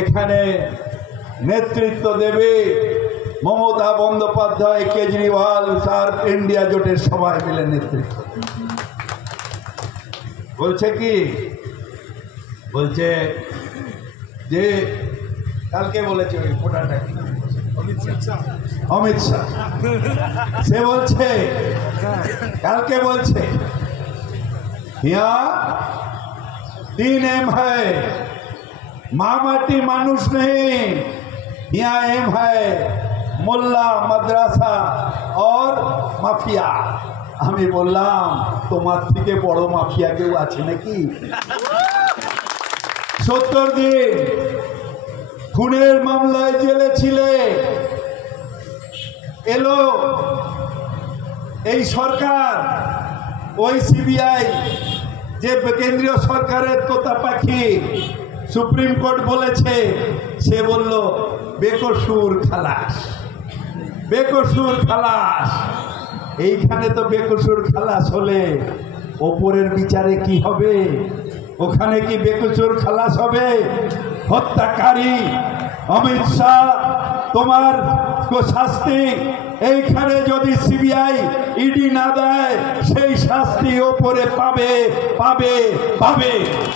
এখানে নেতৃত্ব দেবে মমতা বন্দ্যোপাধ্যায়, কেজরিওয়াল স্যার, ইন্ডিয়া জোটের সবাই মিলে নেতৃত্ব বলছে কি বলছে যে কালকে বলেছে ওই ফোটাটা কি অমিত শাহ সে বলছে কালকে বলছে यहाँ 3 एम है, मामाटी मानुष नहीं, यहाँ एम है मोल्ला, मद्रासा और माफिया। हमें बोललाम তোমার থেকে বড় মাফিয়া কেউ আছে নাকি? 70 দিন খুনের মামলায় জেলে ছিলে, এলো এই সরকার, ওই সিবিআই যে কেন্দ্রীয় সরকারের তোতা পাখি, সুপ্রিম কোর্ট বলেছে, সে বলল বেকসুর খালাস, বেকসুর খালাস। এইখানে তো বেকসুর খালাস হলে ওপরের বিচারে কি হবে? ওখানে কি বেকসুর খালাস হবে? হত্যাকারী অমিত শাহ, তোমার শাস্তি এইখানে যদি সিবিআই ইডি না দেয়, সেই শাস্তি ওপরে পাবে পাবে পাবে।